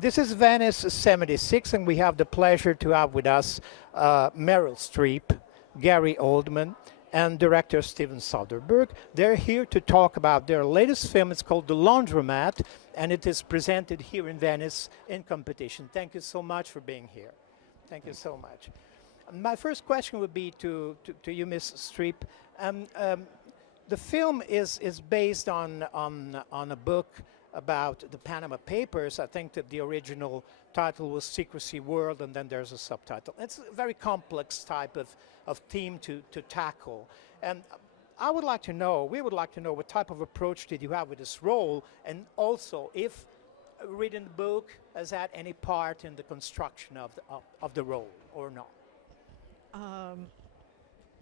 This is Venice 76, and we have the pleasure to have with us Meryl Streep, Gary Oldman, and director Steven Soderbergh. They're here to talk about their latest film. It's called The Laundromat, and it is presented here in Venice in competition. Thank you so much for being here. Thank you so much. My first question would be to you, Ms. Streep. The film is based on a book about the Panama Papers. I think that the original title was Secrecy World, and then there's a subtitle. It's a very complex type of theme to tackle. And I would like to know, we would like to know, what type of approach did you have with this role, and also if reading the book has had any part in the construction of the role or not.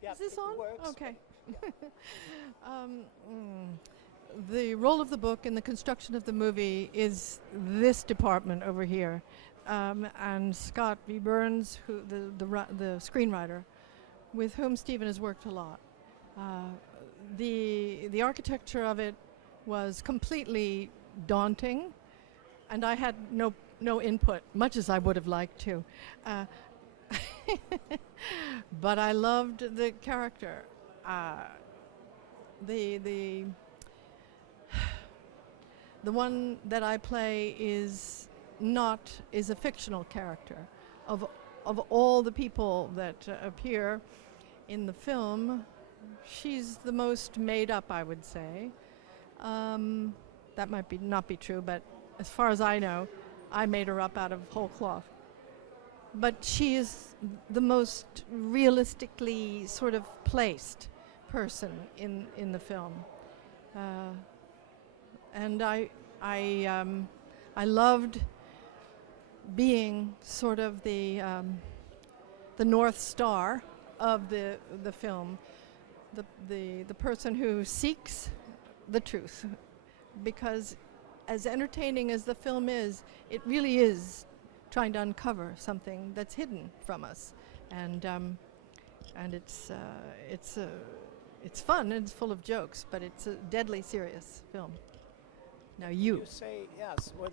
Yeah, Is this it on? works. Okay. The role of the book in the construction of the movie is this department over here, and Scott B. Burns, who the screenwriter, with whom Stephen has worked a lot. The architecture of it was completely daunting, and I had no input, much as I would have liked to. But I loved the character. The one that I play is a fictional character. Of all the people that appear in the film, she's the most made up, I would say. That might not be true, but as far as I know, I made her up out of whole cloth. But she is the most realistically sort of placed person in the film. And I loved being sort of the North Star of the film, the person who seeks the truth, because as entertaining as the film is, it really is trying to uncover something that's hidden from us, and it's fun and it's full of jokes, but it's a deadly serious film. Now you say yes. Well,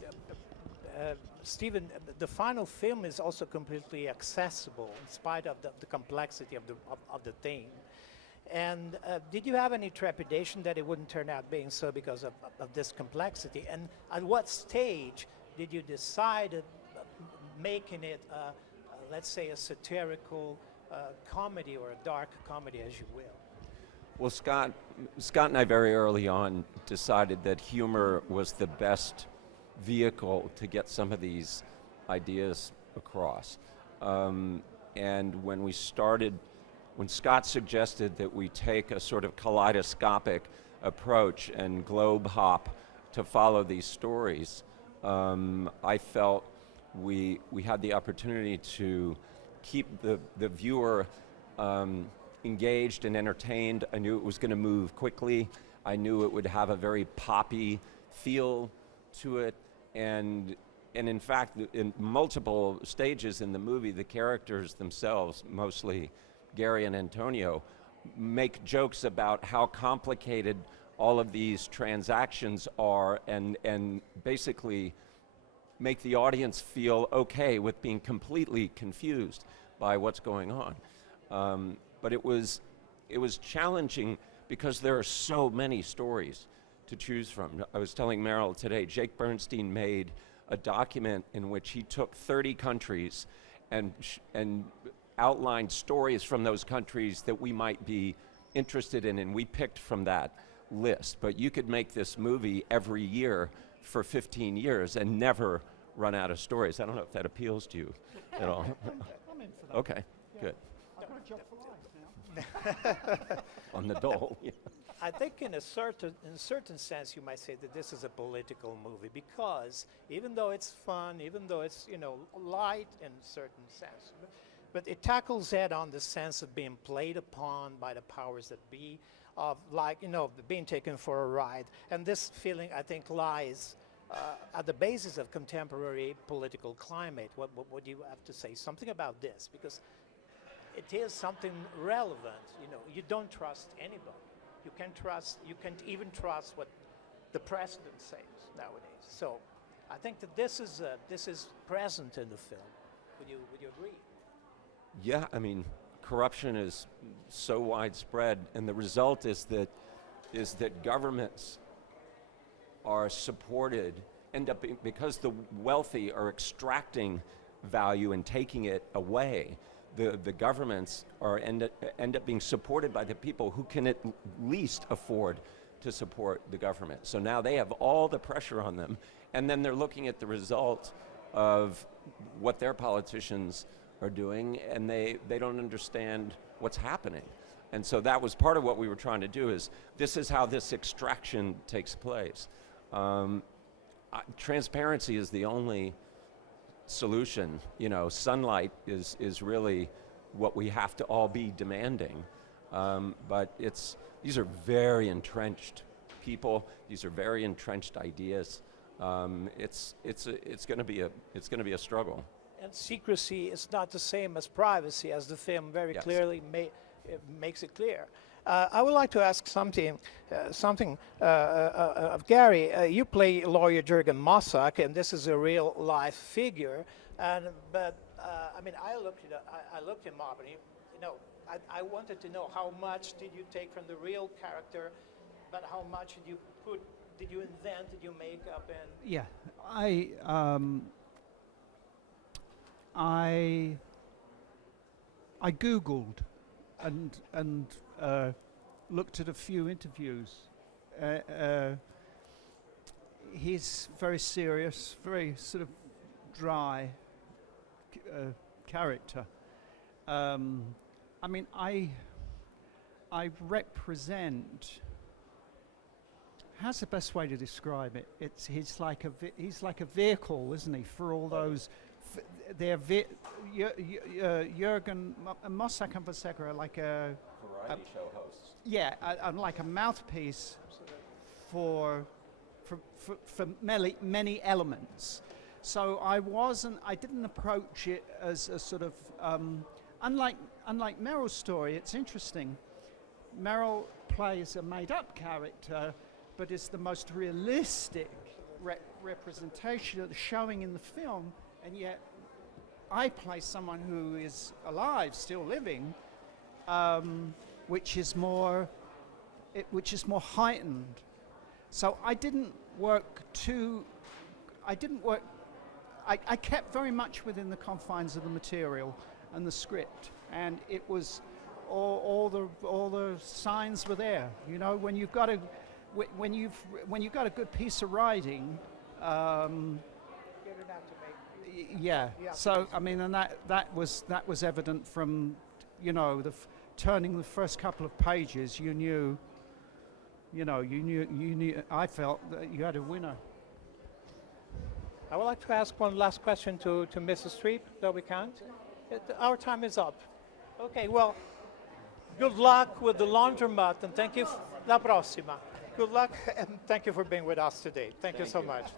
Stephen, the final film is also completely accessible in spite of the complexity of the theme. And did you have any trepidation that it wouldn't turn out being so because of this complexity? And at what stage did you decide making it, let's say, a satirical comedy or a dark comedy, as you will? Well, Scott and I very early on decided that humor was the best vehicle to get some of these ideas across. And when Scott suggested that we take a sort of kaleidoscopic approach and globe hop to follow these stories, I felt we had the opportunity to keep the viewer engaged and entertained. I knew it was going to move quickly. I knew it would have a very poppy feel to it. And in fact, in multiple stages in the movie, the characters themselves, mostly Gary and Antonio, make jokes about how complicated all of these transactions are, and basically make the audience feel okay with being completely confused by what's going on. But it was challenging because there are so many stories to choose from. I was telling Meryl today, Jake Bernstein made a document in which he took 30 countries and outlined stories from those countries that we might be interested in, and we picked from that list. But you could make this movie every year for 15 years and never run out of stories. I don't know if that appeals to you at all. I'm in for that. Okay, Yeah. good. I've got a job for life now. On the dole. Yeah. I think in a certain sense you might say that this is a political movie, because even though it's fun, even though it's, you know, light in a certain sense, but it tackles head on the sense of being played upon by the powers that be, of, like, you know, being taken for a ride. And this feeling, I think, lies at the basis of contemporary political climate. What do you have to say? Something about this, because it is something relevant. You know, you don't trust anybody. You can't even trust what the president says nowadays. So I think that this is present in the film. Would you agree? Yeah, I mean, corruption is so widespread, and the result is that governments are supported, because the wealthy are extracting value and taking it away. The governments end up being supported by the people who can at least afford to support the government. So now they have all the pressure on them, and then they're looking at the result of what their politicians are doing, and they don't understand what's happening. And so that was part of what we were trying to do, is this is how this extraction takes place. Transparency is the only solution. You know, sunlight is really what we have to all be demanding. But these are very entrenched people. These are very entrenched ideas. It's going to be a struggle. And secrecy is not the same as privacy, as the film very Yes. clearly makes it clear. I would like to ask something of Gary. You play lawyer Jürgen Mossack, and this is a real life figure. But I mean, I looked him up, and I wanted to know how much did you take from the real character, but how much did you invent, did you make up, and Yeah, I Googled and looked at a few interviews. He's very serious, very sort of dry character. I mean, I represent. How's the best way to describe it? He's like a vehicle, isn't he, for all those. Jürgen Mossack and Fonseca are like a Variety show hosts. yeah, I'm like a mouthpiece for many elements. So I didn't approach it as a sort of unlike Meryl's story. It's interesting. Meryl plays a made-up character, but is the most realistic representation of the showing in the film, and yet I play someone who is alive, still living, which is more heightened. So I kept very much within the confines of the material and the script, and it was all the signs were there. You know, when you've got a good piece of writing. Yeah. So I mean, and that was evident from, you know, turning the first couple of pages. You knew. I felt that you had a winner. I would like to ask one last question to Mrs. Streep, though we can't. Our time is up. Okay, well, good luck with the Laundromat, and thank you. La prossima. Good luck, and thank you for being with us today. Thank you so much.